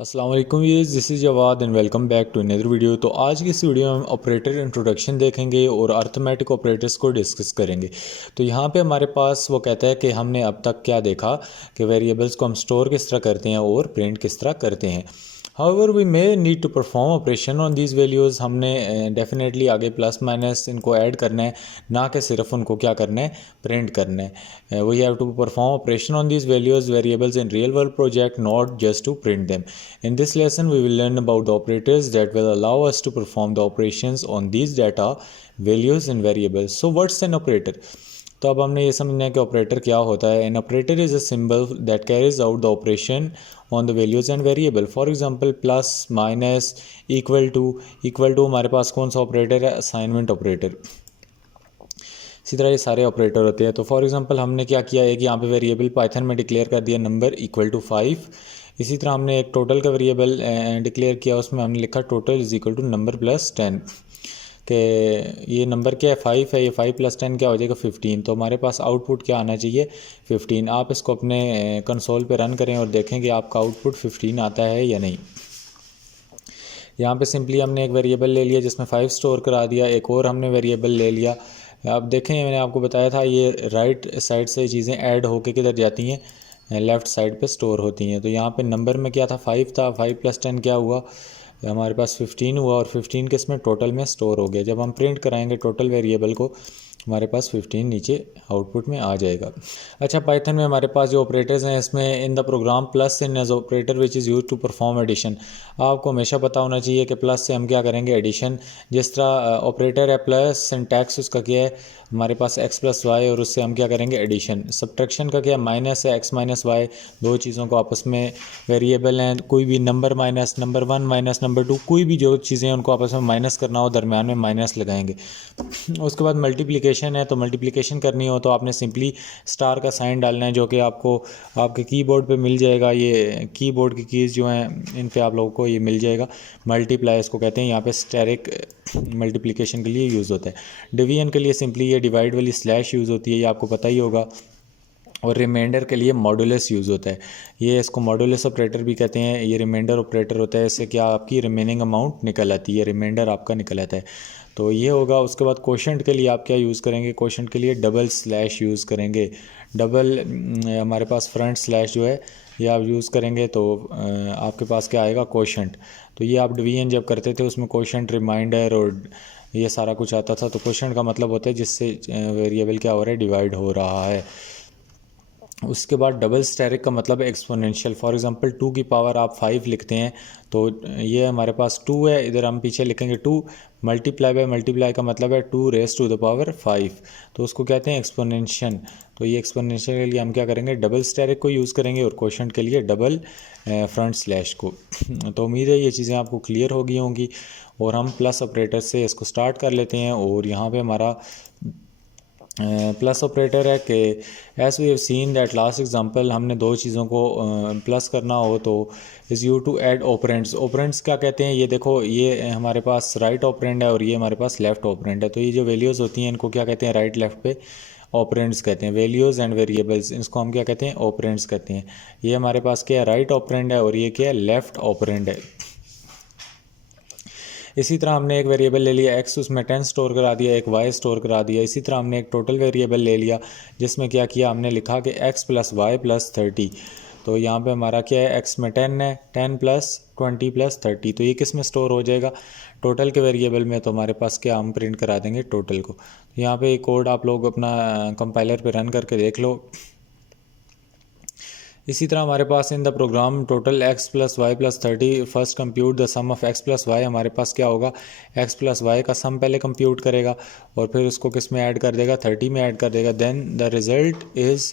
अस्सलाम वालेकुम viewers, this is Jawad and welcome back to another video. तो आज की इस वीडियो में हम ऑपरेटर इंट्रोडक्शन देखेंगे और अर्थमेटिक ऑपरेटर्स को डिस्कस करेंगे। तो यहाँ पे हमारे पास वो कहता है कि हमने अब तक क्या देखा कि वेरिएबल्स को हम स्टोर किस तरह करते हैं और प्रिंट किस तरह करते हैं। However we may need to perform operation on these values. हमने डेफिनेटली आगे प्लस माइनस इनको ऐड करना है, ना कि सिर्फ उनको क्या करना है, प्रिंट करना है। We have to perform operation on these values variables in real world project, not just to print them. In this lesson, we will learn about the operators that will allow us to perform the operations on these data, values and variables. So what's an operator? तो अब हमने ये समझना है कि operator क्या होता है। An operator is a symbol that carries out the operation on the values and variable. For example plus, minus, equal to हमारे पास कौन सा ऑपरेटर है? Assignment operator. इसी तरह ये सारे ऑपरेटर होते हैं। तो फॉर एग्जांपल हमने क्या किया, एक यहाँ पे वेरिएबल पाइथन में डिक्लेयर कर दिया नंबर इक्वल टू 5। इसी तरह हमने एक टोटल का वेरिएबल डिक्लेयर किया, उसमें हमने लिखा total is equal to number plus 10 कि ये नंबर क्या है, 5 है, ये 5 प्लस 10 क्या हो जाएगा 15। तो हमारे पास आउटपुट क्या आना चाहिए, 15। आप इसको अपने कंसोल पे रन करें और देखें कि आपका आउटपुट 15 आता है या नहीं। यहाँ पे सिंपली हमने एक वेरिएबल ले लिया जिसमें 5 स्टोर करा दिया, एक और हमने वेरिएबल ले लिया। अब देखें, मैंने आपको बताया था ये राइट साइड से चीज़ें ऐड होके किधर जाती हैं, लेफ़्ट साइड पे स्टोर होती हैं। तो यहाँ पे नंबर में क्या था, 5 था, 5 प्लस 10 क्या हुआ, हमारे पास 15 हुआ और 15 किस में, टोटल में स्टोर हो गया। जब हम प्रिंट कराएंगे टोटल वेरिएबल को, हमारे पास 15 नीचे आउटपुट में आ जाएगा। अच्छा, पाइथन में हमारे पास जो ऑपरेटर्स हैं, इसमें in the program plus in as operator which is use to perform addition. आपको हमेशा पता होना चाहिए कि प्लस से हम क्या करेंगे, एडिशन। जिस तरह ऑपरेटर है प्लस, सिंटैक्स उसका क्या है, हमारे पास एक्स प्लस वाई, और उससे हम क्या करेंगे, एडिशन। सब्ट्रैक्शन का क्या, माइनस है, एक्स माइनस वाई, दो चीज़ों को आपस में, वेरिएबल हैं, कोई भी number minus number 1 minus number 2, कोई भी जो चीज़ें हैं उनको आपस में माइनस करना हो, दरम्यान में माइनस लगाएंगे। उसके बाद मल्टीप्लिकेशन है, तो मल्टीप्लिकेशन करनी हो तो आपने सिंपली स्टार का साइन डालना है, जो कि आपको आपके कीबोर्ड पे मिल जाएगा। ये कीबोर्ड की कीज़ जो हैं इन पे आप लोगों को ये मिल जाएगा। मल्टीप्लाई इसको कहते हैं, यहाँ पे स्टेरिक मल्टीप्लिकेशन के लिए यूज़ होता है। डिवीजन के लिए सिंपली ये डिवाइड वाली स्लैश यूज़ होती है, ये आपको पता ही होगा। और रिमाइंडर के लिए मॉडुलस यूज़ होता है, ये इसको मॉडुलस ऑपरेटर भी कहते हैं। ये रिमाइंडर ऑपरेटर होता है, इससे क्या आपकी रिमेनिंग अमाउंट निकल आती है, रिमाइंडर आपका निकल आता है। तो ये होगा। उसके बाद क्वोशंट के लिए आप क्या यूज़ करेंगे, क्वोशंट के लिए डबल स्लैश यूज़ करेंगे। डबल हमारे पास फ्रंट स्लैश जो है ये आप यूज़ करेंगे तो आपके पास क्या आएगा, क्वोशंट। तो ये आप डिवीजन जब करते थे उसमें क्वोशंट, रिमाइंडर और ये सारा कुछ आता था। तो क्वोशंट का मतलब होता है जिससे वेरिएबल क्या हो रहा है, डिवाइड हो रहा है। उसके बाद डबल स्टेरिक का मतलब एक्सपोनेंशियल। फॉर एग्जांपल 2 की पावर आप 5 लिखते हैं, तो ये हमारे पास 2 है, इधर हम पीछे लिखेंगे 2, मल्टीप्लाई बाय मल्टीप्लाई का मतलब है 2 रेज़ टू द पावर 5, तो उसको कहते हैं एक्सपोनेंशियल। तो ये एक्सपोनेंशियल के लिए हम क्या करेंगे, डबल स्टेरिक को यूज़ करेंगे, और क्वोशंट के लिए डबल फ्रंट स्लैश को। तो उम्मीद है ये चीज़ें आपको क्लियर हो गई होंगी। और हम प्लस ऑपरेटर से इसको स्टार्ट कर लेते हैं। और यहाँ पे हमारा प्लस ऑपरेटर है कि as we have seen that last example, हमने दो चीज़ों को प्लस करना हो तो is you to add operands. Operands क्या कहते हैं, ये देखो, ये हमारे पास राइट ऑपरेंड है और ये हमारे पास लेफ़्ट ऑपरेंड है। तो ये जो वैल्यूज़ होती हैं इनको क्या कहते हैं, राइट लेफ़्ट पे ऑपरेंड्स कहते हैं। वैल्यूज़ एंड वेरिएबल्स, इसको हम क्या कहते हैं, ऑपरेंड्स कहते हैं। ये हमारे पास क्या है, राइट ऑपरेंड है और ये क्या है, लेफ़्ट ऑपरेंड है। इसी तरह हमने एक वेरिएबल ले लिया x, उसमें 10 स्टोर करा दिया, एक y स्टोर करा दिया। इसी तरह हमने एक टोटल वेरिएबल ले लिया जिसमें क्या किया, हमने लिखा कि x प्लस वाई प्लस 30। तो यहाँ पे हमारा क्या है, x में 10 है, 10 प्लस 20 प्लस 30, तो ये किस में स्टोर हो जाएगा, टोटल के वेरिएबल में। तो हमारे पास क्या, हम प्रिंट करा देंगे टोटल को। यहाँ पे एक कोड आप लोग अपना कंपाइलर पे रन करके देख लो। इसी तरह हमारे पास in the program total x plus y plus 30 first compute the sum of x plus y. हमारे पास क्या होगा, x प्लस वाई का सम पहले कंप्यूट करेगा और फिर उसको किस में ऐड कर देगा, 30 में ऐड कर देगा। Then the result is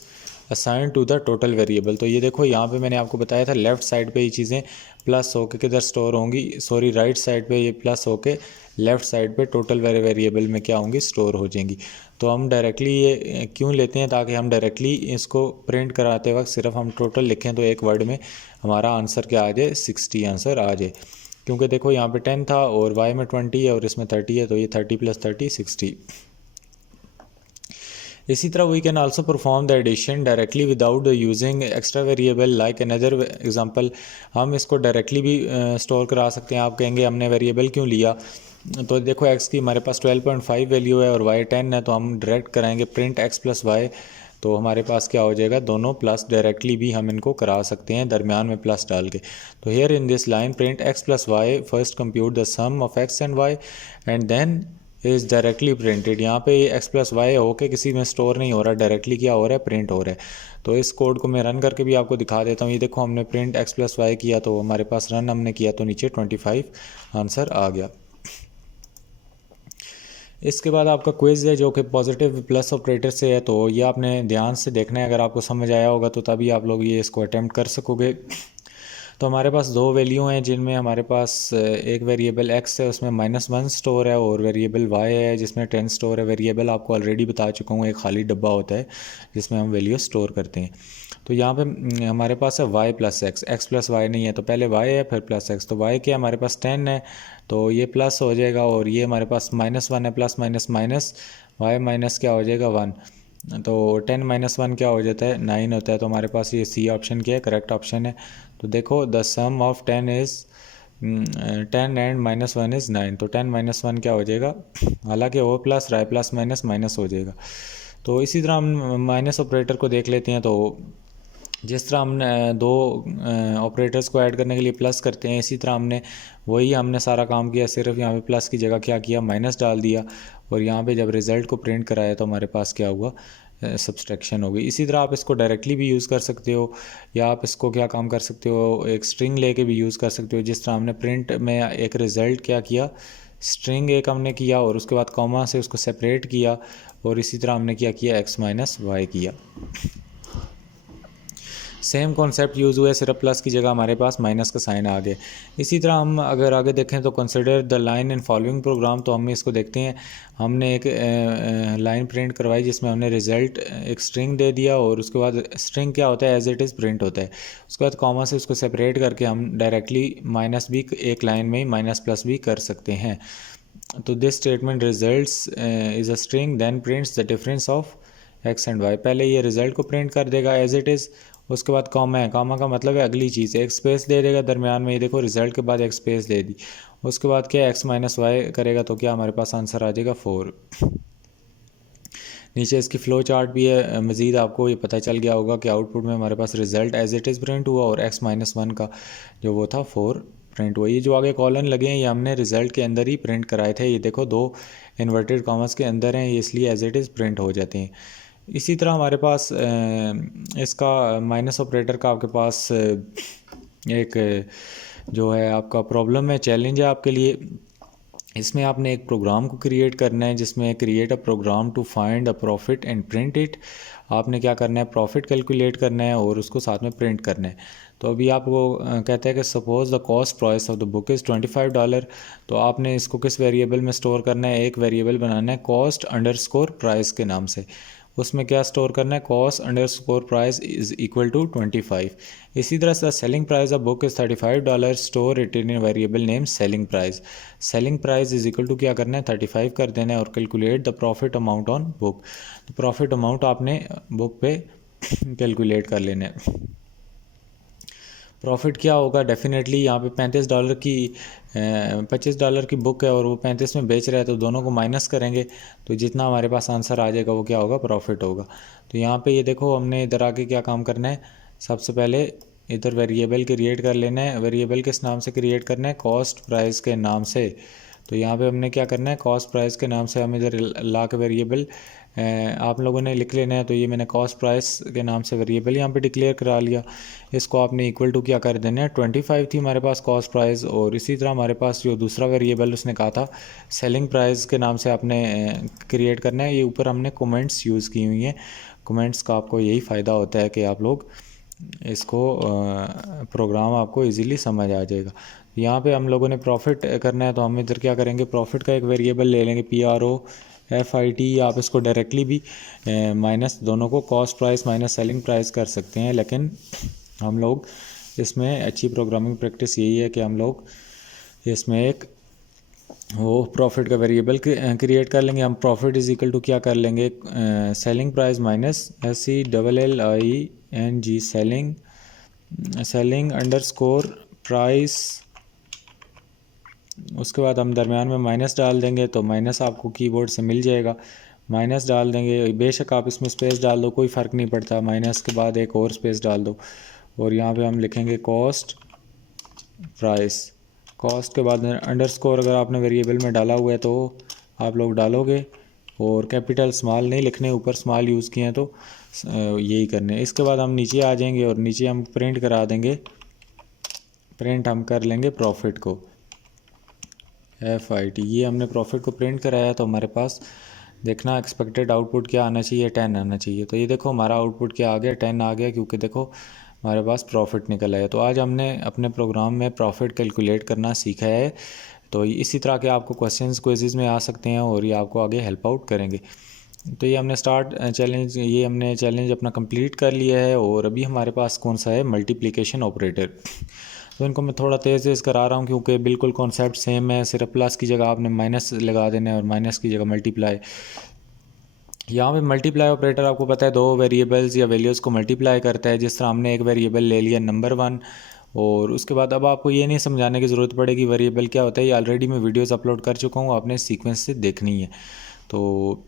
assign to the total variable. तो ये देखो, यहाँ पे मैंने आपको बताया था लेफ़्ट साइड पे ये चीज़ें प्लस होके किधर स्टोर होंगी, सॉरी राइट साइड पे ये प्लस होके लेफ़्ट साइड पे टोटल वेरिएबल में क्या होंगी, स्टोर हो जाएंगी। तो हम डायरेक्टली ये क्यों लेते हैं, ताकि हम डायरेक्टली इसको प्रिंट कराते वक्त सिर्फ हम टोटल लिखें तो एक वर्ड में हमारा आंसर क्या आ जाए, 60 आंसर आ जाए। क्योंकि देखो यहाँ पे 10 था और y में 20 है और इसमें 30 है, तो ये 30 प्लस 30 60। इसी तरह we can also perform the addition directly without using extra variable like another example. हम इसको डायरेक्टली भी स्टोर करा सकते हैं। आप कहेंगे हमने वेरिएबल क्यों लिया, तो देखो x की हमारे पास 12.5 वैल्यू है और y 10 है, तो हम डायरेक्ट कराएंगे प्रिंट x प्लस वाई, तो हमारे पास क्या हो जाएगा, दोनों प्लस डायरेक्टली भी हम इनको करा सकते हैं दरमियान में प्लस डाल के। तो here in this line print x plus y first compute the sum of x and y and then is directly printed. यहाँ पे x प्लस वाई होके किसी में स्टोर नहीं हो रहा, डायरेक्टली क्या हो रहा है, प्रिंट हो रहा है। तो इस कोड को मैं रन करके भी आपको दिखा देता हूँ। ये देखो हमने प्रिंट x प्लस वाई किया तो हमारे पास रन हमने किया तो नीचे 25 आंसर आ गया। इसके बाद आपका क्विज़ है जो कि पॉजिटिव प्लस ऑपरेटर से है, तो ये आपने ध्यान से देखना है। अगर आपको समझ आया होगा तो तभी आप लोग ये इसको अटैम्प्ट कर सकोगे। तो हमारे पास दो वैल्यू हैं जिनमें हमारे पास एक वेरिएबल x है उसमें -1 स्टोर है और वेरिएबल y है जिसमें 10 स्टोर है। वेरिएबल आपको ऑलरेडी बता चुका हूँ, एक खाली डब्बा होता है जिसमें हम वैल्यू स्टोर करते हैं। तो यहाँ पे हमारे पास है y plus x plus y नहीं है, तो पहले y है फिर प्लस x। तो y क्या हमारे पास 10 है तो ये प्लस हो जाएगा, और ये हमारे पास -1 है, plus minus minus y minus क्या हो जाएगा 1, तो 10 - 1 क्या हो जाता है 9 होता है। तो हमारे पास ये सी ऑप्शन क्या है, करेक्ट ऑप्शन है। तो देखो the sum of 10 is 10 and -1 is 9, तो 10 - 1 क्या हो जाएगा, हालांकि वो प्लस रहा है, प्लस माइनस माइनस हो जाएगा। तो इसी तरह हम माइनस ऑपरेटर को देख लेते हैं। तो जिस तरह हमने दो ऑपरेटर्स को ऐड करने के लिए प्लस करते हैं, इसी तरह हमने सारा काम किया, सिर्फ यहाँ पे प्लस की जगह क्या किया, माइनस डाल दिया, और यहाँ पे जब रिज़ल्ट को प्रिंट कराया तो हमारे पास क्या हुआ, सब्सट्रैक्शन हो गई। इसी तरह आप इसको डायरेक्टली भी यूज़ कर सकते हो, या आप इसको क्या काम कर सकते हो, एक स्ट्रिंग लेके भी यूज़ कर सकते हो। जिस तरह हमने प्रिंट में एक रिज़ल्ट क्या किया, स्ट्रिंग एक हमने किया और उसके बाद कॉमा से उसको सेपरेट किया, और इसी तरह हमने क्या किया, x माइनस वाई किया। सेम कॉन्सेप्ट यूज़ हुआ है, सिर्फ प्लस की जगह हमारे पास माइनस का साइन आ गया। इसी तरह हम अगर आगे देखें तो consider the line in following programme, तो हम इसको देखते हैं। हमने एक लाइन प्रिंट करवाई जिसमें हमने रिज़ल्ट एक स्ट्रिंग दे दिया, और उसके बाद स्ट्रिंग क्या होता है, एज इट इज़ प्रिंट होता है। उसके बाद कॉमा से उसको सेपरेट करके हम डायरेक्टली माइनस भी एक लाइन में ही माइनस प्लस भी कर सकते हैं। तो this statement results is a string then prints the difference of x and y. पहले ये रिज़ल्ट को प्रिंट कर देगा एज इट इज़, उसके बाद कॉमा है, कॉमा का मतलब है अगली चीज़, एक स्पेस दे देगा दरमियान में। ये देखो रिज़ल्ट के बाद एक स्पेस दे दी, उसके बाद क्या x माइनस वाई करेगा, तो क्या हमारे पास आंसर आ जाएगा 4। नीचे इसकी फ़्लो चार्ट भी है। मज़ीद आपको ये पता चल गया होगा कि आउटपुट में हमारे पास result as it is print हुआ और x माइनस 1 का जो वो था 4 प्रिंट हुआ। ये जो आगे कॉलन लगे हैं ये हमने रिज़ल्ट के अंदर ही प्रिंट कराए थे। ये देखो दो इन्वर्टेड कॉमर्स के अंदर हैं, ये इसलिए एज इट इज़ प्रिंट हो जाते हैं। इसी तरह हमारे पास इसका माइनस ऑपरेटर का आपके पास एक जो है आपका प्रॉब्लम है, चैलेंज है आपके लिए। इसमें आपने एक प्रोग्राम को क्रिएट करना है जिसमें create a program to find a profit and print it. आपने क्या करना है, प्रॉफिट कैलकुलेट करना है और उसको साथ में प्रिंट करना है। तो अभी आपको कहते हैं कि suppose the cost price of the book is $25। तो आपने इसको किस वेरिएबल में स्टोर करना है, एक वेरिएबल बनाना है कॉस्ट अंडरस्कोर प्राइस के नाम से। उसमें क्या स्टोर करना है, cost underscore price is equal to 25। इसी तरह से selling price of book is $35, store it in variable name selling price. Selling price is equal to क्या करना है, 35 कर देना है, और calculate the profit amount on book. तो प्रॉफिट अमाउंट आपने बुक पे कैलकुलेट कर लेना है। प्रॉफिट क्या होगा, डेफिनेटली यहाँ पे $35 की $25 की बुक है और वो 35 में बेच रहा है, तो दोनों को माइनस करेंगे तो जितना हमारे पास आंसर आ जाएगा वो क्या होगा, प्रॉफिट होगा। तो यहाँ पे ये देखो हमने इधर आके क्या काम करना है, सबसे पहले इधर वेरिएबल क्रिएट कर लेना है। वेरिएबल किस नाम से क्रिएट करना है, कॉस्ट प्राइस के नाम से। तो यहाँ पे हमने क्या करना है, कॉस्ट प्राइस के नाम से हम इधर ला के वेरिएबल आप लोगों ने लिख लेना है। तो ये मैंने कॉस्ट प्राइस के नाम से वेरिएबल यहाँ पे डिक्लेयर करा लिया। इसको आपने इक्वल टू क्या कर देना है, 25 थी हमारे पास कॉस्ट प्राइस, और इसी तरह हमारे पास जो दूसरा वेरिएबल उसने कहा था सेलिंग प्राइस के नाम से आपने क्रिएट करना है। ये ऊपर हमने कमेंट्स यूज़ की हुई हैं। कमेंट्स का आपको यही फ़ायदा होता है कि आप लोग इसको प्रोग्राम आपको इजीली समझ आ जाएगा। यहाँ पे हम लोगों ने प्रॉफिट करना है, तो हम इधर क्या करेंगे, प्रॉफिट का एक वेरिएबल ले लेंगे PROFIT। आप इसको डायरेक्टली भी माइनस दोनों को cost price minus selling price कर सकते हैं, लेकिन हम लोग इसमें अच्छी प्रोग्रामिंग प्रैक्टिस यही है कि हम लोग इसमें एक वो प्रॉफिट का वेरिएबल क्रिएट कर लेंगे हम। प्रॉफिट इज इक्वल टू क्या कर लेंगे, selling price minus SELLING selling underscore price. उसके बाद हम दरमियान में माइनस डाल देंगे, तो माइनस आपको कीबोर्ड से मिल जाएगा। माइनस डाल देंगे, बेशक आप इसमें स्पेस डाल दो, कोई फ़र्क नहीं पड़ता, माइनस के बाद एक और स्पेस डाल दो। और यहाँ पे हम लिखेंगे कॉस्ट प्राइस। कॉस्ट के बाद अंडरस्कोर अगर आपने वेरिएबल में डाला हुआ है तो आप लोग डालोगे, और कैपिटल स्मॉल नहीं लिखने, ऊपर स्मॉल यूज़ किए हैं तो यही करने। इसके बाद हम नीचे आ जाएंगे और नीचे हम प्रिंट करा देंगे, प्रिंट हम कर लेंगे प्रॉफिट को, FIT। ये हमने प्रॉफिट को प्रिंट कराया, तो हमारे पास देखना एक्सपेक्टेड आउटपुट क्या आना चाहिए, 10 आना चाहिए। तो ये देखो हमारा आउटपुट क्या आ गया, 10 आ गया, क्योंकि देखो हमारे पास प्रॉफिट निकल आया। तो आज हमने अपने प्रोग्राम में प्रॉफिट कैलकुलेट करना सीखा है। तो इसी तरह के आपको क्वेश्चंस क्विज़ में आ सकते हैं और ये आपको आगे हेल्प आउट करेंगे। तो ये हमने चैलेंज अपना कंप्लीट कर लिया है। और अभी हमारे पास कौन सा है, मल्टीप्लिकेशन ऑपरेटर। तो इनको मैं थोड़ा तेज़ करा रहा हूँ क्योंकि बिल्कुल कॉन्सेप्ट सेम है, सिर्फ प्लस की जगह आपने माइनस लगा देना है और माइनस की जगह मल्टीप्लाई। यहाँ पे मल्टीप्लाई ऑपरेटर आपको पता है दो वेरिएबल्स या वैल्यूज़ को मल्टीप्लाई करता है। जिस तरह हमने एक वेरिएबल ले लिया नंबर 1, और उसके बाद अब आपको ये नहीं समझाने की ज़रूरत पड़ेगी वेरिएबल क्या होता है, ये ऑलरेडी मैं वीडियोस अपलोड कर चुका हूँ, आपने सीक्वेंस से देखनी है। तो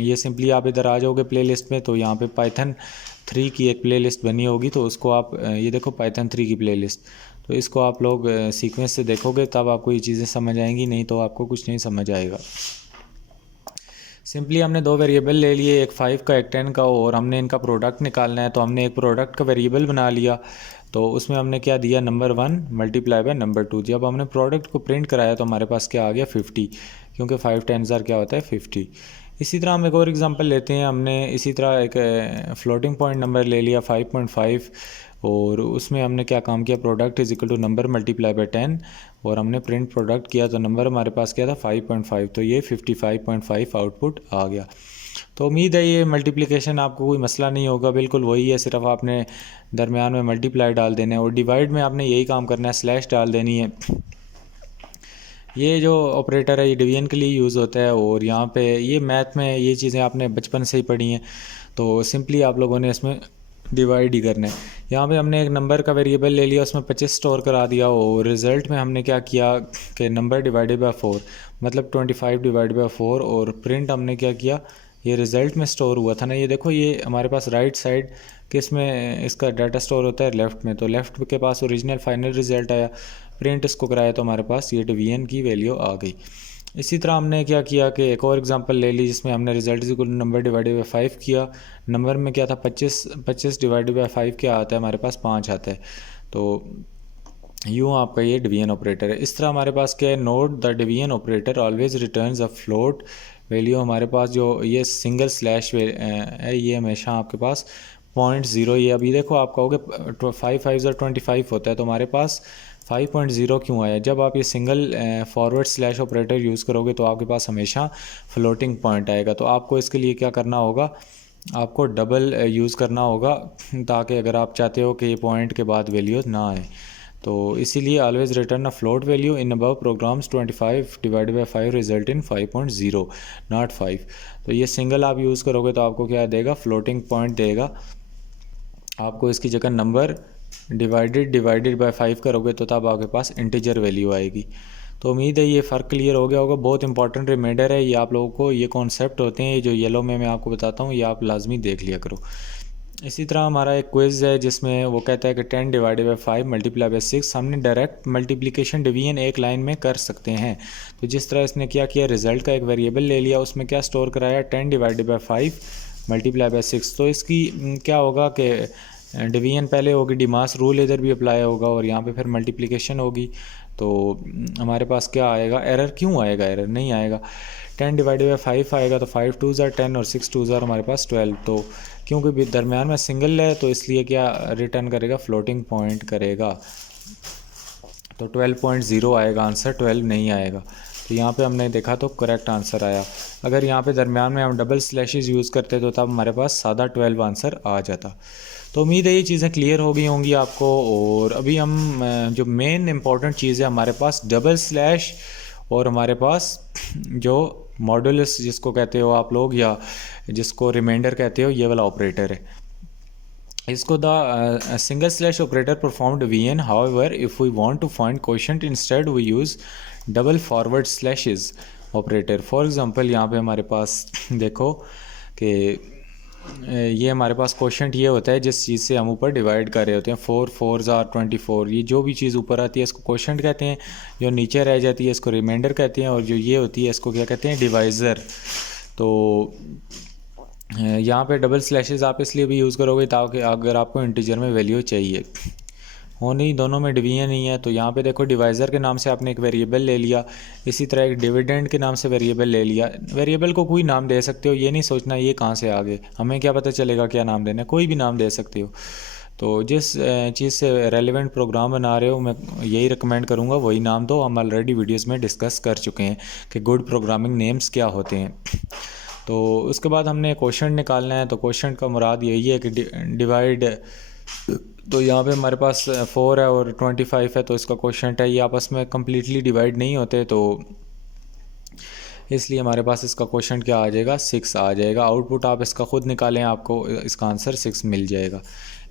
ये सिंपली आप इधर आ जाओगे प्लेलिस्ट में, तो यहाँ पे पाइथन 3 की एक प्लेलिस्ट बनी होगी, तो उसको आप ये देखो पाइथन 3 की प्लेलिस्ट, तो इसको आप लोग सीक्वेंस से देखोगे तब आपको ये चीज़ें समझ आएंगी, नहीं तो आपको कुछ नहीं समझ आएगा। सिंपली हमने दो वेरिएबल ले लिए, एक 5 का एक 10 का, और हमने इनका प्रोडक्ट निकालना है। तो हमने एक प्रोडक्ट का वेरिएबल बना लिया, तो उसमें हमने क्या दिया, नंबर 1 मल्टीप्लाई बाय नंबर 2। जब हमने प्रोडक्ट को प्रिंट कराया तो हमारे पास क्या आ गया, 50, क्योंकि 5 10 क्या होता है 50। इसी तरह हम एक और एग्जांपल लेते हैं। हमने इसी तरह एक फ्लोटिंग पॉइंट नंबर ले लिया 5.5, और उसमें हमने क्या काम किया, product is equal to number multiply by 10, और हमने प्रिंट प्रोडक्ट किया तो नंबर हमारे पास क्या था 5.5, तो ये 55.5 आउटपुट आ गया। तो उम्मीद है ये मल्टीप्लिकेशन आपको कोई मसला नहीं होगा, बिल्कुल वही है, सिर्फ आपने दरमियान में मल्टीप्लाई डाल देना है, और डिवाइड में आपने यही काम करना है, स्लैश डाल देनी है। ये जो ऑपरेटर है ये डिवीजन के लिए यूज़ होता है, और यहाँ पे ये मैथ में ये चीज़ें आपने बचपन से ही पढ़ी हैं, तो सिंपली आप लोगों ने इसमें डिवाइड ही करना है। यहाँ पे हमने एक नंबर का वेरिएबल ले लिया, उसमें 25 स्टोर करा दिया, और रिज़ल्ट में हमने क्या किया कि नंबर डिवाइडेड बाय 4, मतलब 25 डिवाइडेड बाय 4, और प्रिंट हमने क्या किया, ये रिज़ल्ट में स्टोर हुआ था ना, ये देखो ये हमारे पास राइट साइड किस में इसका डाटा स्टोर होता है, लेफ़्ट में। तो लेफ़्ट के पास ओरिजिनल फाइनल रिज़ल्ट आया, प्रिंट इसको कराया तो हमारे पास ये डिवीजन की वैल्यू आ गई। इसी तरह हमने क्या किया कि एक और एग्जांपल ले ली जिसमें हमने result equal number divided by 5 किया। नंबर में क्या था 25 डिवाइडेड बाय 5 क्या आता है, हमारे पास 5 आता है। तो यूँ आपका ये डिवीजन ऑपरेटर है। इस तरह हमारे पास क्या है, note the division operator always returns a float value. हमारे पास जो ये सिंगल स्लैश है ये हमेशा आपके पास 0.0, ये अभी देखो आप कहोगे 5 5 25 होता है, तो हमारे पास 5.0 क्यों आया। जब आप ये single forward slash operator use करोगे तो आपके पास हमेशा फ्लोटिंग पॉइंट आएगा। तो आपको इसके लिए क्या करना होगा, आपको डबल यूज़ करना होगा, ताकि अगर आप चाहते हो कि ये पॉइंट के बाद वैल्यू ना आए। तो इसीलिए always return a float value in above programs 25 divided by 5 result in 5.0 not 5। तो ये सिंगल आप यूज़ करोगे तो आपको क्या देगा, फ्लोटिंग पॉइंट देगा। आपको इसकी जगह नंबर डिवाइडेड बाय 5 करोगे तो तब आपके पास इंटीजर वैल्यू आएगी। तो उम्मीद है ये फ़र्क क्लियर हो गया होगा। बहुत इंपॉर्टेंट रिमाइंडर है ये आप लोगों को, ये कॉन्सेप्ट होते हैं ये जो येलो में मैं आपको बताता हूँ, ये आप लाजमी देख लिया करो। इसी तरह हमारा एक क्विज़ है जिसमें वो कहता है कि 10 डिवाइडेड बाय 5 मल्टीप्लाई बाय 6। हमने डायरेक्ट मल्टीप्लिकेशन डिवीजन एक लाइन में कर सकते हैं। तो जिस तरह इसने क्या किया, रिजल्ट का एक वेरिएबल ले लिया, उसमें क्या स्टोर कराया 10 डिवाइडेड बाय 5 मल्टीप्लाई बाय 6। तो इसकी क्या होगा कि डिवीजन पहले होगी, डिमास रूल इधर भी अप्लाई होगा, और यहाँ पे फिर मल्टीप्लिकेशन होगी। तो हमारे पास क्या आएगा, एरर क्यों आएगा, एरर नहीं आएगा। 10 डिवाइडेड बाय 5 आएगा, तो 5 2 ज़ार 10 और 6 2 ज़ार हमारे पास 12। तो क्योंकि दरमियान में सिंगल है तो इसलिए क्या रिटर्न करेगा, फ्लोटिंग पॉइंट करेगा। तो 12.0 आएगा आंसर, 12 नहीं आएगा। तो यहाँ पे हमने देखा तो करेक्ट आंसर आया। अगर यहाँ पे दरमियान में हम डबल स्लैशेस यूज़ करते तो तब हमारे पास सादा 12 आंसर आ जाता। तो उम्मीद है ये चीज़ें क्लियर हो गई होंगी आपको। और अभी हम जो मेन इंपॉर्टेंट चीज़ है हमारे पास, डबल स्लैश और हमारे पास जो मॉडुलस जिसको कहते हो आप लोग या जिसको रिमाइंडर कहते हो, ये वाला ऑपरेटर है। इसको the single slash operator performed we an, however if we want to find quotient instead we use double forward slashes operator. For example यहाँ पे हमारे पास देखो कि ये हमारे पास क्वोशंट ये होता है जिस चीज़ से हम ऊपर डिवाइड कर रहे होते हैं। 4 4s are 24, ये जो भी चीज़ ऊपर आती है इसको क्वोशंट कहते हैं, जो नीचे रह जाती है इसको रिमाइंडर कहते हैं, और जो ये होती है इसको क्या कहते हैं, डिवाइज़र। तो यहाँ पे डबल स्लैशेस आप इसलिए भी यूज़ करोगे ताकि अगर आपको इंटीजर में वैल्यू चाहिए हो, नहीं दोनों में डिवीजन नहीं है। तो यहाँ पे देखो डिवाइज़र के नाम से आपने एक वेरिएबल ले लिया, इसी तरह एक डिविडेंड के नाम से वेरिएबल ले लिया। वेरिएबल को कोई नाम दे सकते हो, ये नहीं सोचना ये कहाँ से आ गए, हमें क्या पता चलेगा क्या नाम देना है, कोई भी नाम दे सकते हो। तो जिस चीज़ से रेलेवेंट प्रोग्राम बना रहे हो मैं यही रिकमेंड करूँगा वही नाम दो। हम ऑलरेडी वीडियोज़ में डिस्कस कर चुके हैं कि गुड प्रोग्रामिंग नेम्स क्या होते हैं। तो उसके बाद हमने क्वोशंट निकालना है। तो क्वोशंट का मुराद यही है कि डिवाइड, तो यहाँ पे हमारे पास 4 है और 25 है, तो इसका क्वोशंट है, ये आपस में कम्प्लीटली डिवाइड नहीं होते, तो इसलिए हमारे पास इसका क्वोशंट क्या आ जाएगा, 6 आ जाएगा। आउटपुट आप इसका ख़ुद निकालें, आपको इसका आंसर 6 मिल जाएगा।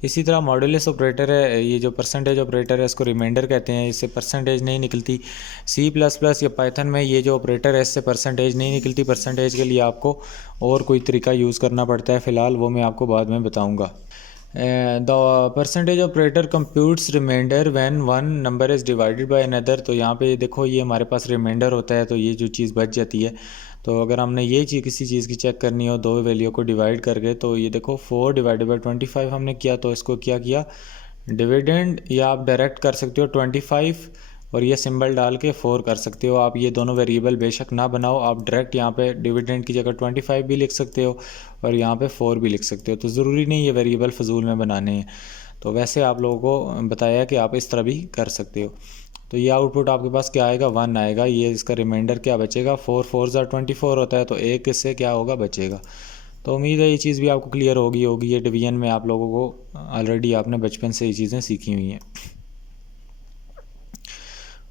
इसी तरह मॉडुलस ऑपरेटर है, ये जो परसेंटेज ऑपरेटर है इसको रिमाइंडर कहते हैं, इससे परसेंटेज नहीं निकलती। C++ या पाइथन में ये जो ऑपरेटर है इससे परसेंटेज नहीं निकलती। परसेंटेज के लिए आपको और कोई तरीका यूज़ करना पड़ता है, फ़िलहाल वो मैं आपको बाद में बताऊँगा। The percentage operator computes reminder when one number is divided by another. तो यहाँ पे देखो ये हमारे पास रिमाइंडर होता है, तो ये जो चीज़ बच जाती है, तो अगर हमने ये चीज़ किसी चीज़ की चेक करनी हो, दो वैल्यू को डिवाइड करके, तो ये देखो 4 डिवाइडेड बाई 25 हमने किया, तो इसको क्या किया डिविडेंड, या आप डायरेक्ट कर सकते हो 25 और ये सिंबल डाल के 4 कर सकते हो। आप ये दोनों वेरिएबल बेशक ना बनाओ, आप डायरेक्ट यहाँ पे डिविडेंड की जगह 25 भी लिख सकते हो और यहाँ पे 4 भी लिख सकते हो। तो ज़रूरी नहीं ये वेरिएबल फजूल में बनाने हैं, तो वैसे आप लोगों को बताया कि आप इस तरह भी कर सकते हो। तो ये आउटपुट आपके पास क्या आएगा, 1 आएगा। ये इसका रिमाइंडर क्या बचेगा, 4 4s are 24 होता है, तो एक इससे क्या होगा, बचेगा। तो उम्मीद है ये चीज़ भी आपको क्लियर होगी। ये डिवीजन में आप लोगों को ऑलरेडी आपने बचपन से ये चीज़ें सीखी हुई हैं।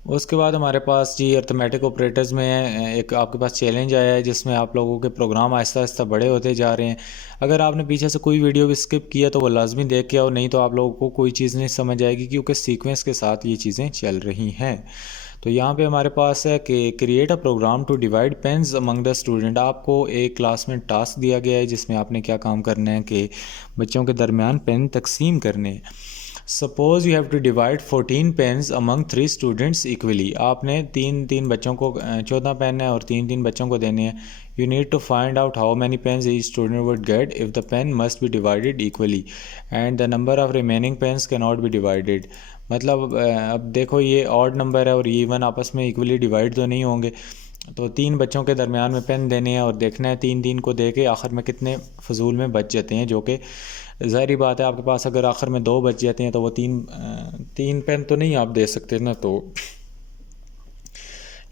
उसके बाद हमारे पास जी अर्थमेटिक ऑपरेटर्स में एक आपके पास चैलेंज आया है जिसमें आप लोगों के प्रोग्राम आहिस्ता आहिस्ता बड़े होते जा रहे हैं। अगर आपने पीछे से कोई वीडियो भी स्किप किया तो वो लाजमी देख के आओ, नहीं तो आप लोगों को कोई चीज़ नहीं समझ आएगी क्योंकि सीक्वेंस के साथ ये चीज़ें चल रही हैं। तो यहाँ पे हमारे पास है कि create a program to divide pens among the student. आपको एक क्लास में टास्क दिया गया है जिसमें आपने क्या काम करना है कि बच्चों के दरमियान पेन तकसीम करने हैं। Suppose you have to divide 14 pens among 3 students equally. आपने तीन बच्चों को 14 पेन है और तीन बच्चों को देने हैं। You need to find out how many pens each student would get if the pen must be divided equally and the number of remaining pens can not be divided. मतलब अब देखो ये ऑड नंबर है और ये even आपस में equally divide तो नहीं होंगे, तो 3 बच्चों के दरमियान में पेन देने हैं और देखना है 3 को दे के आखिर में कितने फजूल में बच जाते हैं, जो कि ज़ाहिरी बात है आपके पास अगर आखिर में 2 बच जाते हैं तो वो तीन पेन तो नहीं आप दे सकते ना। तो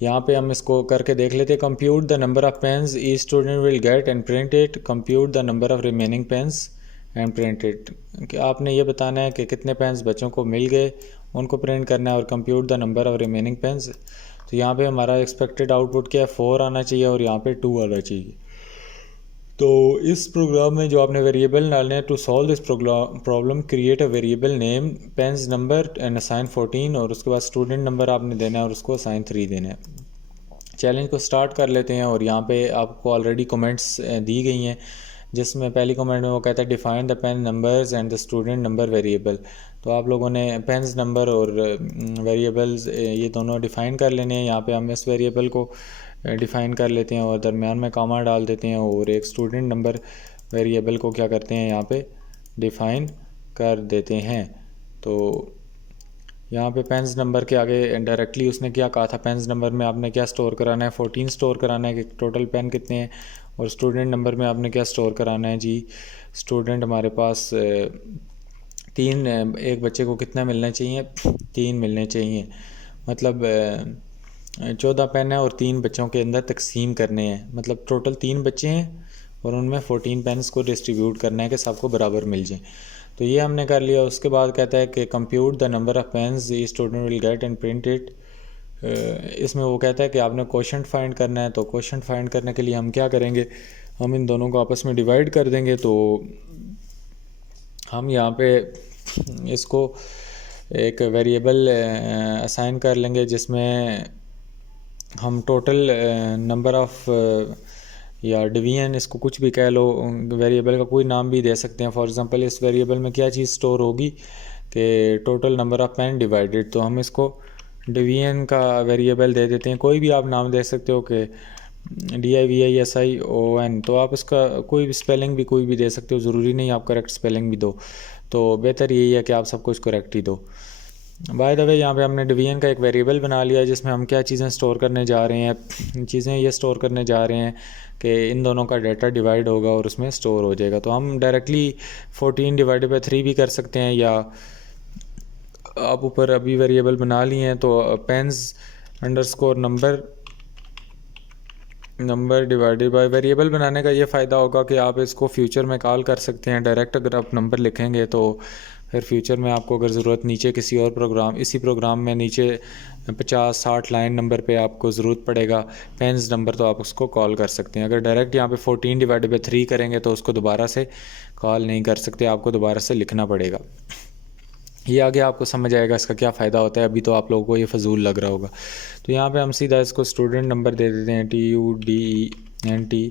यहाँ पे हम इसको करके देख लेते हैं। Compute the number of pens each student will get and print it. Compute the number of remaining pens and print it, कि आपने ये बताना है कि कितने पेन्स बच्चों को मिल गए, उनको प्रिंट करना है। और compute the number of remaining pens, तो यहाँ पे हमारा एक्सपेक्टेड आउटपुट क्या है, 4 आना चाहिए और यहाँ पे 2 आना चाहिए। तो इस प्रोग्राम में जो आपने वेरिएबल डालने हैं, to solve this problem create a variable name pens number and assign 14, और उसके बाद स्टूडेंट नंबर आपने देना है और उसको असाइन 3 देना है। चैलेंज को स्टार्ट कर लेते हैं और यहाँ पे आपको ऑलरेडी कमेंट्स दी गई हैं, जिसमें पहली कमेंट में वो कहता है define the pen numbers and the student number variable. तो आप लोगों ने पेन्स नंबर और वेरिएबल्स ये दोनों डिफ़ाइन कर लेने हैं। यहाँ पे हम इस वेरिएबल को डिफ़ाइन कर लेते हैं और दरमियान में कामा डाल देते हैं, और एक स्टूडेंट नंबर वेरिएबल को क्या करते हैं यहाँ पे डिफ़ाइन कर देते हैं। तो यहाँ पे पेन्स नंबर के आगे डायरेक्टली उसने क्या कहा था, पेन्स नंबर में आपने क्या स्टोर कराना है, 14 स्टोर कराना है कि टोटल पेन कितने हैं, और स्टूडेंट नंबर में आपने क्या स्टोर कराना है जी, स्टूडेंट हमारे पास 3, एक बच्चे को कितना मिलना चाहिए, 3 मिलने चाहिए। मतलब 14 पेन है और 3 बच्चों के अंदर तकसीम करने हैं, मतलब टोटल 3 बच्चे हैं और उनमें 14 पेन्स को डिस्ट्रीब्यूट करना है कि सबको बराबर मिल जाए। तो ये हमने कर लिया। उसके बाद कहता है कि compute the number of pens each student will get and print it, इसमें वो कहता है कि आपने कोशेंट फाइंड करना है। तो कोशेंट फाइंड करने के लिए हम क्या करेंगे, हम इन दोनों को आपस में डिवाइड कर देंगे। तो हम यहाँ पे इसको एक वेरिएबल असाइन कर लेंगे जिसमें हम टोटल नंबर ऑफ़ या डिवीजन, इसको कुछ भी कह लो, वेरिएबल का कोई नाम भी दे सकते हैं। फॉर एग्जांपल इस वेरिएबल में क्या चीज़ स्टोर होगी कि total number of pen divided. तो हम इसको डिवीजन का वेरिएबल दे देते हैं, कोई भी आप नाम दे सकते हो कि DIVISION। तो आप इसका कोई भी स्पेलिंग भी कोई भी दे सकते हो, ज़रूरी नहीं आप करेक्ट स्पेलिंग भी दो। तो बेहतर यही है कि आप सब कुछ करेक्ट ही दो। बाय द वे यहाँ पे हमने डिवीजन का एक वेरिएबल बना लिया है जिसमें हम क्या चीज़ें स्टोर करने जा रहे हैं। चीज़ें ये स्टोर करने जा रहे हैं कि इन दोनों का डाटा डिवाइड होगा और उसमें स्टोर हो जाएगा। तो हम डायरेक्टली 14 डिवाइडेड बाई 3 भी कर सकते हैं, या आप ऊपर अभी वेरिएबल बना लिए हैं तो pens underscore number divided by. वेरिएबल बनाने का ये फ़ायदा होगा कि आप इसको फ्यूचर में कॉल कर सकते हैं डायरेक्ट। अगर आप नंबर लिखेंगे तो फिर फ्यूचर में आपको अगर ज़रूरत नीचे किसी और प्रोग्राम, इसी प्रोग्राम में नीचे 50-60 लाइन नंबर पे आपको ज़रूरत पड़ेगा पेन्स नंबर, तो आप उसको कॉल कर सकते हैं। अगर डायरेक्ट यहाँ पे 14 डिवाइडेड बाई 3 करेंगे तो उसको दोबारा से कॉल नहीं कर सकते, आपको दोबारा से लिखना पड़ेगा। ये आगे आपको समझ आएगा इसका क्या फ़ायदा होता है, अभी तो आप लोगों को ये फजूल लग रहा होगा। तो यहाँ पे हम सीधा इसको स्टूडेंट नंबर दे देते हैं, TUDENT_NUMBER।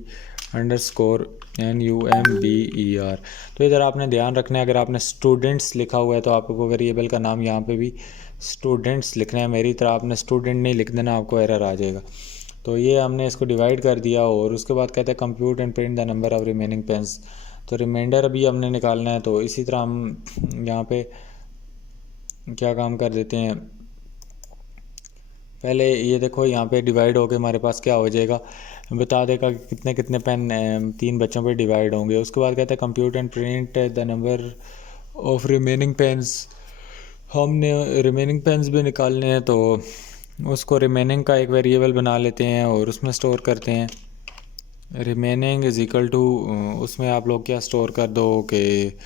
तो इधर आपने ध्यान रखना है, अगर आपने स्टूडेंट्स लिखा हुआ है तो आपको वेरिएबल का नाम यहाँ पे भी स्टूडेंट्स लिखना है। मेरी तरह आपने स्टूडेंट नहीं लिख देना, आपको एरर आ जाएगा। तो ये हमने इसको डिवाइड कर दिया और उसके बाद कहते हैं compute and print the number of remaining pens. तो रिमाइंडर अभी हमने निकालना है। तो इसी तरह हम यहाँ पे क्या काम कर देते हैं, पहले ये देखो यहाँ पे डिवाइड होके हमारे पास क्या हो जाएगा, बता देगा कि कितने कितने पेन 3 बच्चों पे डिवाइड होंगे। उसके बाद कहते हैं compute and print the number of remaining pens. हमने रिमेनिंग पेन्स भी निकालने हैं तो उसको रिमेनिंग का एक वेरिएबल बना लेते हैं और उसमें स्टोर करते हैं। रिमेनिंग इज़ इक्वल टू, उसमें आप लोग क्या स्टोर कर दो कि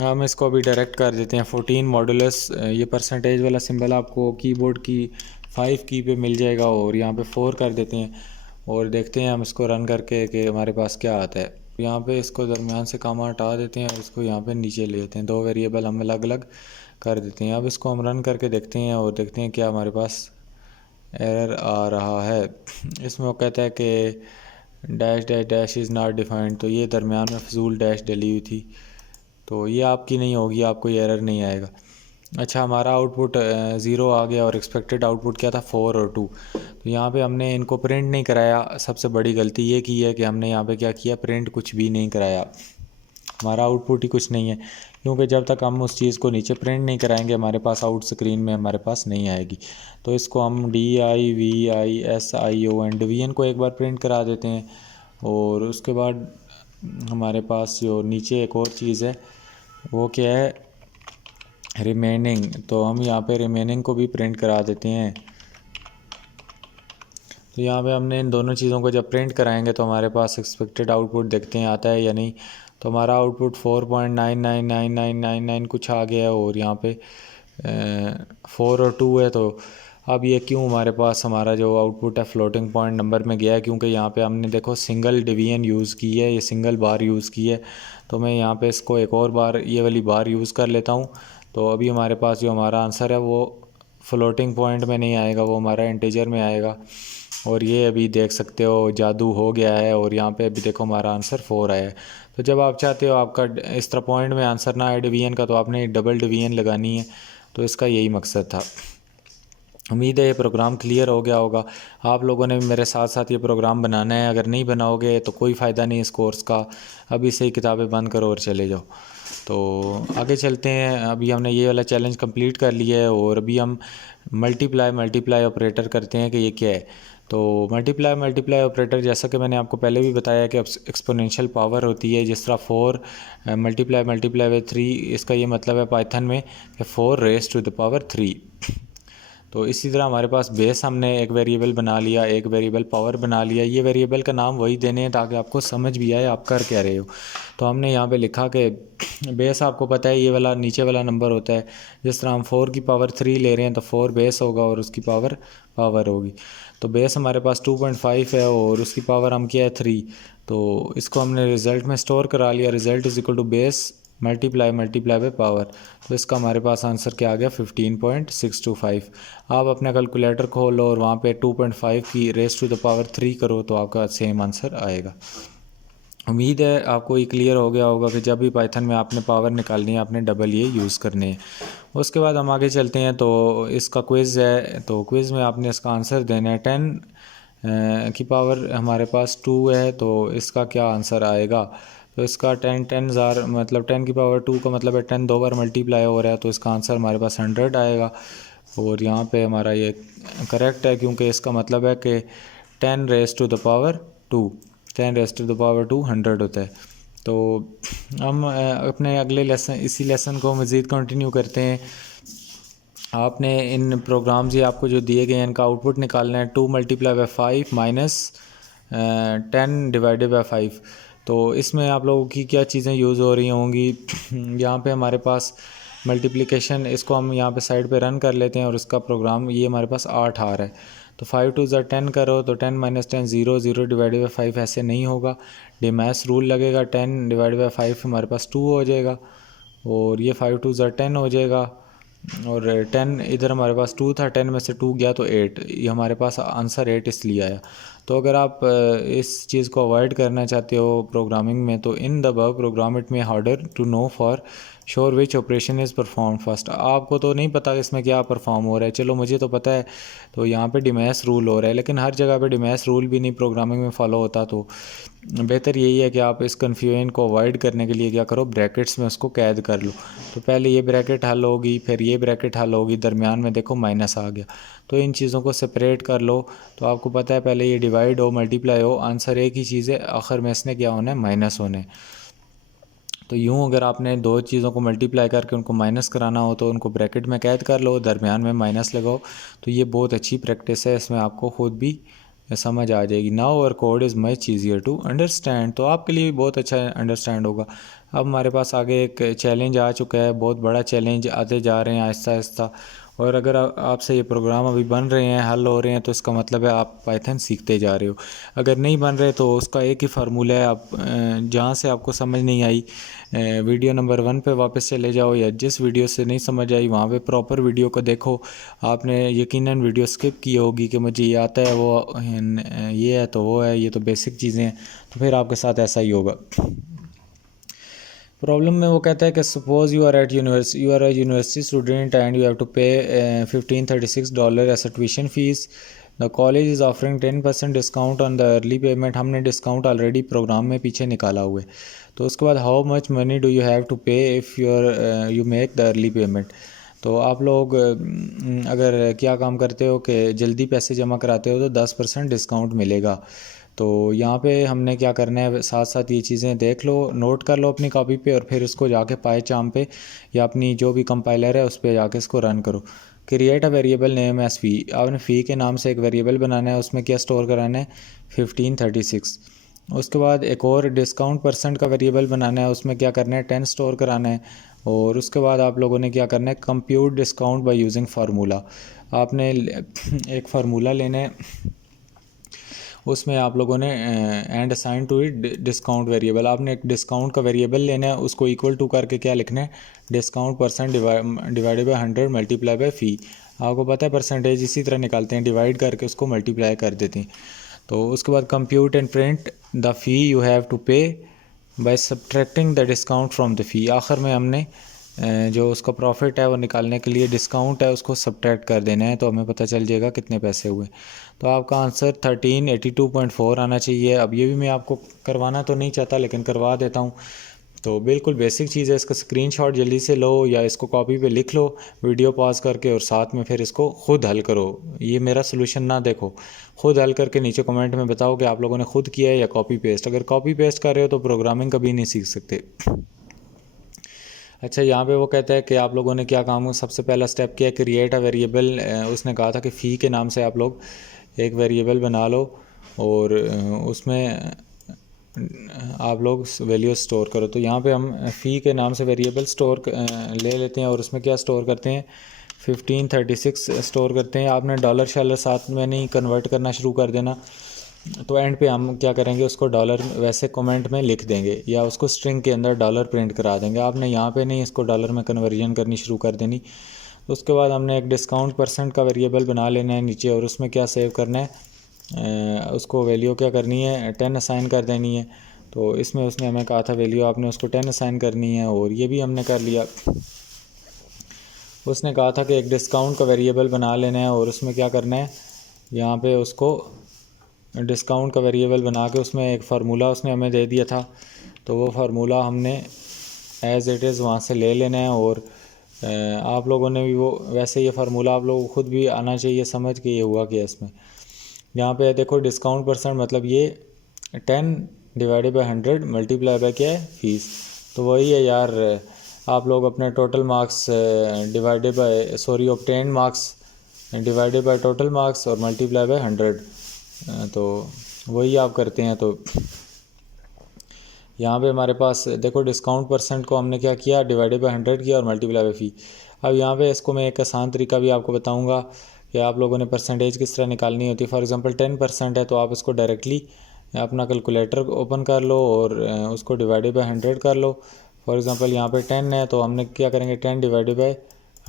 हम इसको अभी डायरेक्ट कर देते हैं 14 मॉडुलस। ये परसेंटेज वाला सिंबल आपको कीबोर्ड की 5 की पे मिल जाएगा और यहाँ पे 4 कर देते हैं और देखते हैं हम इसको रन करके कि हमारे पास क्या आता है। यहाँ पे इसको दरमियान से कामा हटा देते हैं और इसको यहाँ पे नीचे ले लेते हैं। 2 वेरिएबल हम अलग अलग कर देते हैं। अब इसको हम रन करके देखते हैं और देखते हैं क्या हमारे पास एरर आ रहा है। इसमें वो कहता है कि dash dash dash is not defined. तो ये दरमियान में फजूल डैश डली हुई थी, तो ये आपकी नहीं होगी, आपको ये एरर नहीं आएगा। अच्छा, हमारा आउटपुट 0 आ गया और एक्सपेक्टेड आउटपुट क्या था 4 और 2। तो यहाँ पे हमने इनको प्रिंट नहीं कराया। सबसे बड़ी गलती ये की है कि हमने यहाँ पे क्या किया, प्रिंट कुछ भी नहीं कराया, हमारा आउटपुट ही कुछ नहीं है। क्योंकि जब तक हम उस चीज़ को नीचे प्रिंट नहीं कराएंगे हमारे पास आउट स्क्रीन में हमारे पास नहीं आएगी। तो इसको हम DIVISION डिवीजन को एक बार प्रिंट करा देते हैं और उसके बाद हमारे पास जो नीचे एक और चीज़ है वो क्या है, रिमेनिंग। तो हम यहाँ पे रिमेनिंग को भी प्रिंट करा देते हैं। तो यहाँ पे हमने इन दोनों चीज़ों को जब प्रिंट कराएंगे तो हमारे पास एक्सपेक्टेड आउटपुट देखते हैं आता है या नहीं। तो हमारा आउटपुट 4.999999 कुछ आ गया है और यहाँ पे 4 और 2 है। तो अब ये क्यों हमारे पास हमारा जो आउटपुट है फ्लोटिंग पॉइंट नंबर में गया है, क्योंकि यहाँ पे हमने देखो सिंगल डिवीजन यूज़ की है, ये सिंगल बार यूज़ की है। तो मैं यहाँ पे इसको एक और बार ये वाली बार यूज़ कर लेता हूँ। तो अभी हमारे पास जो हमारा आंसर है वो फ्लोटिंग पॉइंट में नहीं आएगा, वो हमारा इंटीजर में आएगा। और ये अभी देख सकते हो जादू हो गया है और यहाँ पे अभी देखो हमारा आंसर 4 आया है। तो जब आप चाहते हो आपका इस तरह पॉइंट में आंसर ना आए डिवीजन का, तो आपने डबल डिवीजन लगानी है। तो इसका यही मकसद था। उम्मीद है ये प्रोग्राम क्लियर हो गया होगा। आप लोगों ने भी मेरे साथ साथ ये प्रोग्राम बनाना है। अगर नहीं बनाओगे तो कोई फ़ायदा नहीं इस कोर्स का, अभी से ही किताबें बंद करो और चले जाओ। तो आगे चलते हैं। अभी हमने ये वाला चैलेंज कंप्लीट कर लिया है और अभी हम मल्टीप्लाई ऑपरेटर करते हैं कि ये क्या है। तो मल्टीप्लाई ऑपरेटर, जैसा कि मैंने आपको पहले भी बताया कि एक्सपोनेंशियल पावर होती है। जिस तरह 4 मल्टीप्लाई बाई 3, इसका ये मतलब है पाइथन में कि 4 रेज़ टू द पावर 3। तो इसी तरह हमारे पास बेस हमने एक वेरिएबल बना लिया, एक वेरिएबल पावर बना लिया। ये वेरिएबल का नाम वही देने हैं ताकि आपको समझ भी आए आप कर क्या रहे हो। तो हमने यहाँ पे लिखा कि बेस आपको पता है ये वाला नीचे वाला नंबर होता है। जिस तरह हम 4 की पावर 3 ले रहे हैं तो 4 बेस होगा और उसकी पावर होगी। तो बेस हमारे पास 2.5 है और उसकी पावर हम क्या है 3। तो इसको हमने रिज़ल्ट में स्टोर करा लिया। Result is equal to base multiply by power. तो इसका हमारे पास आंसर क्या आ गया 15.625। आप अपना कैलकुलेटर खोलो और वहाँ पे 2.5 की रेस टू द पावर 3 करो तो आपका सेम आंसर आएगा। उम्मीद है आपको ये क्लियर हो गया होगा कि जब भी पाइथन में आपने पावर निकालनी है आपने डबल ये यूज़ करने हैं। उसके बाद हम आगे चलते हैं। तो इसका क्विज़ है, तो क्विज़ में आपने इसका आंसर देना है। 10 की पावर हमारे पास 2 है तो इसका क्या आंसर आएगा। तो इसका 10 ज़ार मतलब 10 की पावर 2 का मतलब है 10 दो बार मल्टीप्लाई हो रहा है तो इसका आंसर हमारे पास 100 आएगा। और यहाँ पे हमारा ये करेक्ट है क्योंकि इसका मतलब है कि 10 raise to the power 2 10 raise to the power 2 100 होता है। तो हम अपने अगले इसी लेसन को मज़ीद कंटिन्यू करते हैं। आपने इन प्रोग्राम्स ये आपको जो दिए गए हैं इनका आउटपुट निकालना है। 2 multiply by 5 minus 10 divided by 5। तो इसमें आप लोगों की क्या चीज़ें यूज़ हो रही होंगी। यहाँ पे हमारे पास मल्टीप्लिकेशन, इसको हम यहाँ पे साइड पे रन कर लेते हैं और उसका प्रोग्राम ये हमारे पास 8 आ रहा है। तो 5 2 ज़ा 10 करो तो 10 माइनस 10 0 0 डिवाइडेड बाई 5 ऐसे नहीं होगा। डिमैस रूल लगेगा। 10 डिवाइडेड बाई 5 हमारे पास 2 हो जाएगा और ये 5 2 ज़ा 10 हो जाएगा और 10 इधर हमारे पास 2 था, 10 में से 2 गया तो 8। ये हमारे पास आंसर 8 इसलिए आया। तो अगर आप इस चीज़ को अवॉइड करना चाहते हो प्रोग्रामिंग में तो in the above program it में harder to know for sure which operation is perform first. आपको तो नहीं पता इसमें क्या परफॉर्म हो रहा है, चलो मुझे तो पता है। तो यहाँ पे डिमैस रूल हो रहा है लेकिन हर जगह पे डिमैस रूल भी नहीं प्रोग्रामिंग में फॉलो होता। तो बेहतर यही है कि आप इस कन्फ्यूजन को अवॉइड करने के लिए क्या करो, ब्रैकेट्स में उसको कैद कर लो। तो पहले ये ब्रैकेट हल होगी, फिर ये ब्रैकेट हल होगी, दरमियान में देखो माइनस आ गया। तो इन चीज़ों को सेपरेट कर लो। तो आपको पता है पहले ये डिवाइड हो मल्टीप्लाई हो, आंसर एक ही चीज़ है, आखिर में इसने क्या होना है माइनस होना है। तो यूँ अगर आपने दो चीज़ों को मल्टीप्लाई करके उनको माइनस कराना हो तो उनको ब्रैकेट में कैद कर लो, दरमियान में माइनस लगाओ। तो ये बहुत अच्छी प्रैक्टिस है, इसमें आपको ख़ुद भी समझ आ जाएगी। Now our code is much easier to understand. तो आपके लिए बहुत अच्छा अंडरस्टैंड होगा। अब हमारे पास आगे एक चैलेंज आ चुका है, बहुत बड़ा चैलेंज आते जा रहे हैं आहिस्ता आहिस्ता। और अगर आपसे ये प्रोग्राम अभी बन रहे हैं, हल हो रहे हैं, तो इसका मतलब है आप पाइथन सीखते जा रहे हो। अगर नहीं बन रहे तो उसका एक ही फार्मूला है। आप जहाँ से आपको समझ नहीं आई वीडियो नंबर 1 पे वापस चले जाओ, या जिस वीडियो से नहीं समझ आई वहाँ पे प्रॉपर वीडियो को देखो। आपने यकीनन वीडियो स्किप की होगी कि मुझे ये आता है, वो ये है तो वो है, ये तो बेसिक चीज़ें हैं। तो फिर आपके साथ ऐसा ही होगा। प्रॉब्लम में वो कहता है कि suppose you are university student and you have to pay $1536 as a tuition fee. The college is offering 10% discount on the early payment. हमने डिस्काउंट ऑलरेडी प्रोग्राम में पीछे निकाला हुआ है। तो उसके बाद how much money do you have to pay if you make the early payment. तो आप लोग अगर क्या काम करते हो कि जल्दी पैसे जमा कराते हो तो 10% डिस्काउंट मिलेगा। तो यहाँ पे हमने क्या करना है, साथ साथ ये चीज़ें देख लो, नोट कर लो अपनी कॉपी पे और फिर इसको जाके पाई चार्म पे या अपनी जो भी कंपाइलर है उस पर जाके इसको रन करो। Create a variable name as fee. आपने फ़ी के नाम से एक वेरिएबल बनाना है, उसमें क्या स्टोर कराना है 1536। उसके बाद एक और डिस्काउंट परसेंट का वेरिएबल बनाना है, उसमें क्या करना है 10 स्टोर कराना है। और उसके बाद आप लोगों ने क्या करना है compute discount by using formula. आपने एक फार्मूला लेना है, उसमें आप लोगों ने and assign to it discount variable. आपने एक डिस्काउंट का वेरिएबल लेना है, उसको इक्वल टू करके क्या लिखना है discount percent divided by 100 multiply by fee. आपको पता है परसेंटेज इसी तरह निकालते हैं, डिवाइड करके उसको मल्टीप्लाई कर देते हैं। तो उसके बाद compute and print the fee you have to pay by subtracting the discount from the fee. आखिर में हमने जो उसका प्रॉफिट है वो निकालने के लिए डिस्काउंट है उसको सब्ट्रैक्ट कर देना है, तो हमें पता चल जाएगा कितने पैसे हुए। तो आपका आंसर 1382.4 आना चाहिए। अब ये भी मैं आपको करवाना तो नहीं चाहता लेकिन करवा देता हूँ। तो बिल्कुल बेसिक चीज़ है, इसका स्क्रीनशॉट जल्दी से लो या इसको कॉपी पे लिख लो वीडियो पॉज करके और साथ में फिर इसको खुद हल करो। ये मेरा सोल्यूशन ना देखो, खुद हल करके नीचे कमेंट में बताओ कि आप लोगों ने खुद किया है या कॉपी पेस्ट। अगर कॉपी पेस्ट कर रहे हो तो प्रोग्रामिंग कभी नहीं सीख सकते। अच्छा, यहाँ पे वो कहता है कि आप लोगों ने क्या काम सबसे पहला स्टेप किया, क्रिएट अ वेरिएबल। उसने कहा था कि फ़ी के नाम से आप लोग एक वेरिएबल बना लो और उसमें आप लोग वैल्यू स्टोर करो। तो यहाँ पे हम फ़ी के नाम से वेरिएबल स्टोर ले लेते हैं और उसमें क्या स्टोर करते हैं, 1536 स्टोर करते हैं। आपने डॉलर शालर साथ में नहीं कन्वर्ट करना शुरू कर देना। तो एंड पे हम क्या करेंगे, उसको डॉलर वैसे कमेंट में लिख देंगे या उसको स्ट्रिंग के अंदर डॉलर प्रिंट करा देंगे। आपने यहाँ पे नहीं इसको डॉलर में कन्वर्जन करनी शुरू कर देनी। तो उसके बाद हमने एक डिस्काउंट परसेंट का वेरिएबल बना लेना है नीचे, और उसमें क्या सेव करना है, उसको वैल्यू क्या करनी है, 10 असाइन कर देनी है। तो इसमें उसने हमें कहा था वैल्यू आपने उसको 10 असाइन करनी है, और ये भी हमने कर लिया। उसने कहा था कि एक डिस्काउंट का वेरिएबल बना लेना है और उसमें क्या करना है, यहाँ पे उसको डिस्काउंट का वेरिएबल बना के उसमें एक फ़ार्मूला उसने हमें दे दिया था। तो वो फार्मूला हमने एज़ इट इज़ वहाँ से ले लेना है। और आप लोगों ने भी वो वैसे ये फार्मूला आप लोगों को खुद भी आना चाहिए समझ के ये हुआ क्या इसमें। यहाँ पे देखो डिस्काउंट परसेंट मतलब ये 10 डिवाइडेड बाई 100 मल्टीप्लाई बाय क्या है, फ़ीस। तो वही है यार, आप लोग अपने total marks divided by obtain marks divided by total marks और मल्टीप्लाई बाय 100, तो वही आप करते हैं। तो यहाँ पे हमारे पास देखो डिस्काउंट परसेंट को हमने क्या किया, डिवाइडेड बाय 100 किया और मल्टीप्लाई बाय फ़ी। अब यहाँ पे इसको मैं एक आसान तरीका भी आपको बताऊँगा कि आप लोगों ने परसेंटेज किस तरह निकालनी होती है। फॉर एग्जांपल 10% है तो आप इसको डायरेक्टली अपना कैलकुलेटर ओपन कर लो और उसको डिवाइडेड बाय 100 कर लो। फॉर एग्जांपल यहाँ पे 10 है तो हमने क्या करेंगे, 10 डिवाइडेड बाय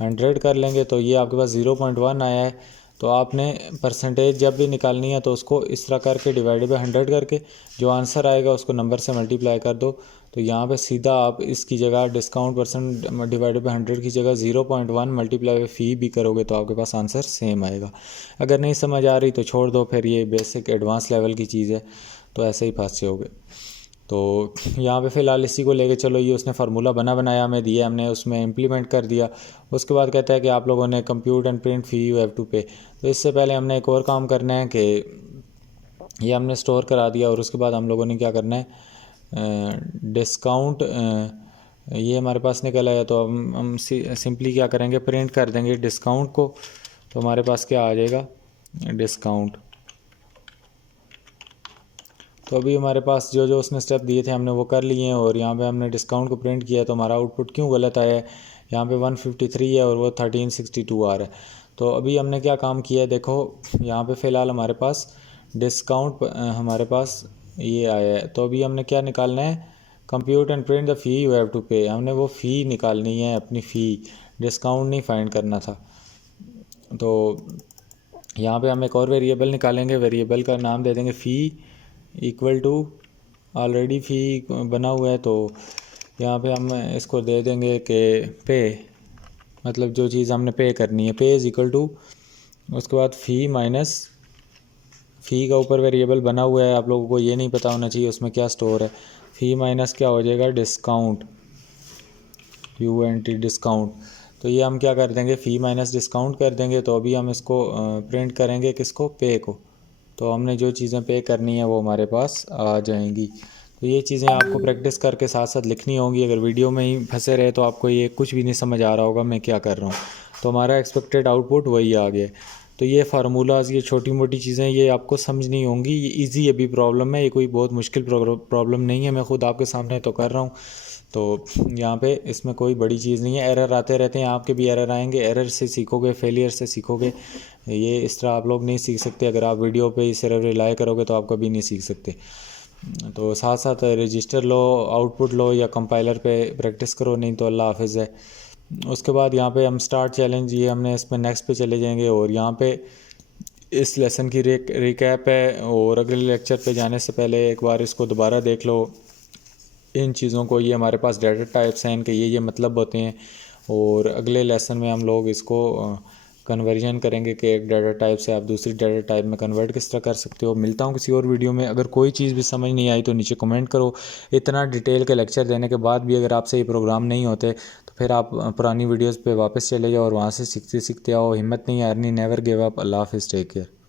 100 कर लेंगे। तो ये आपके पास 0.1 आया है। तो आपने परसेंटेज जब भी निकालनी है तो उसको इस तरह करके डिवाइडेड बाय 100 करके जो आंसर आएगा उसको नंबर से मल्टीप्लाई कर दो। तो यहाँ पे सीधा आप इसकी जगह डिस्काउंट परसेंट डिवाइडेड बाय 100 की जगह 0.1 मल्टीप्लाई बाय फ़ी भी करोगे तो आपके पास आंसर सेम आएगा। अगर नहीं समझ आ रही तो छोड़ दो, फिर ये बेसिक एडवांस लेवल की चीज़ है तो ऐसे ही फंस जाओगे। तो यहाँ पे फ़िलहाल इसी को लेके चलो, ये उसने फार्मूला बनाया हमें दिया, हमने उसमें इम्प्लीमेंट कर दिया। उसके बाद कहता है कि आप लोगों ने compute and print fee you have to pay. तो इससे पहले हमने एक और काम करना है कि ये हमने स्टोर करा दिया और उसके बाद हम लोगों ने क्या करना है, डिस्काउंट ये हमारे पास निकल आया तो हम सिंपली क्या करेंगे, प्रिंट कर देंगे डिस्काउंट को। तो हमारे पास क्या आ जाएगा, डिस्काउंट। तो अभी हमारे पास जो जो उसने स्टेप दिए थे हमने वो कर लिए हैं और यहाँ पे हमने डिस्काउंट को प्रिंट किया। तो हमारा आउटपुट क्यों गलत आया है, यहाँ पे 153 है और वो 1362 आ रहा है। तो अभी हमने क्या काम किया है, देखो यहाँ पे फ़िलहाल हमारे पास डिस्काउंट हमारे पास ये आया है। तो अभी हमने क्या निकालना है, compute and print the fee you have to pay. हमने वो फ़ी निकालनी है, अपनी फ़ी, डिस्काउंट नहीं फाइंड करना था। तो यहाँ पे हम एक और वेरिएबल निकालेंगे, वेरिएबल का नाम दे देंगे फ़ी इक्वल टू, ऑलरेडी फ़ी बना हुआ है तो यहाँ पे हम इसको दे देंगे कि पे, मतलब जो चीज़ हमने पे करनी है, पे इज़ इक्वल टू, उसके बाद फ़ी माइनस, फ़ी का ऊपर वेरिएबल बना हुआ है, आप लोगों को ये नहीं पता होना चाहिए उसमें क्या स्टोर है। फ़ी माइनस क्या हो जाएगा, डिस्काउंट, UNT डिस्काउंट। तो ये हम क्या कर देंगे, फ़ी माइनस डिस्काउंट कर देंगे। तो अभी हम इसको प्रिंट करेंगे किसको, पे को। तो हमने जो चीज़ें पे करनी है वो हमारे पास आ जाएंगी। तो ये चीज़ें आपको प्रैक्टिस करके साथ साथ लिखनी होंगी। अगर वीडियो में ही फंसे रहे तो आपको ये कुछ भी नहीं समझ आ रहा होगा मैं क्या कर रहा हूँ। तो हमारा एक्सपेक्टेड आउटपुट वही आ गया। तो ये फार्मूलाज़, ये छोटी मोटी चीज़ें ये आपको समझनी होंगी। ये ईजी अभी प्रॉब्लम है, ये कोई बहुत मुश्किल प्रॉब्लम नहीं है, मैं ख़ुद आपके सामने तो कर रहा हूँ। तो यहाँ पे इसमें कोई बड़ी चीज़ नहीं है। एरर आते रहते हैं, आपके भी एरर आएंगे, एरर से सीखोगे, फेलियर से सीखोगे। ये इस तरह आप लोग नहीं सीख सकते। अगर आप वीडियो पे ही सिर्फ रिलाई करोगे तो आप कभी नहीं सीख सकते। तो साथ साथ रजिस्टर लो, आउटपुट लो या कंपाइलर पे प्रैक्टिस करो, नहीं तो अल्लाह हाफिज़ है। उसके बाद यहाँ पे हम स्टार्ट चैलेंज, ये हमने इसमें नेक्स्ट पे चले जाएंगे और यहाँ पे इस लेसन की रिकैप है। और अगले लेक्चर पे जाने से पहले एक बार इसको दोबारा देख लो, इन चीज़ों को। ये हमारे पास डाटा टाइप्स हैं, इनके ये मतलब होते हैं। और अगले लेसन में हम लोग इसको कन्वर्जन करेंगे कि एक डाटा टाइप से आप दूसरी डाटा टाइप में कन्वर्ट किस तरह कर सकते हो। मिलता हूँ किसी और वीडियो में। अगर कोई चीज़ भी समझ नहीं आई तो नीचे कमेंट करो। इतना डिटेल के लेक्चर देने के बाद भी अगर आपसे ये प्रोग्राम नहीं होते तो फिर आप पुरानी वीडियोज़ पे वापस चले जाओ और वहाँ से सीखते सीखते आओ। हिम्मत नहीं हारनी, नेवर गिव अप। अल्लाह हाफिज़, टेक केयर।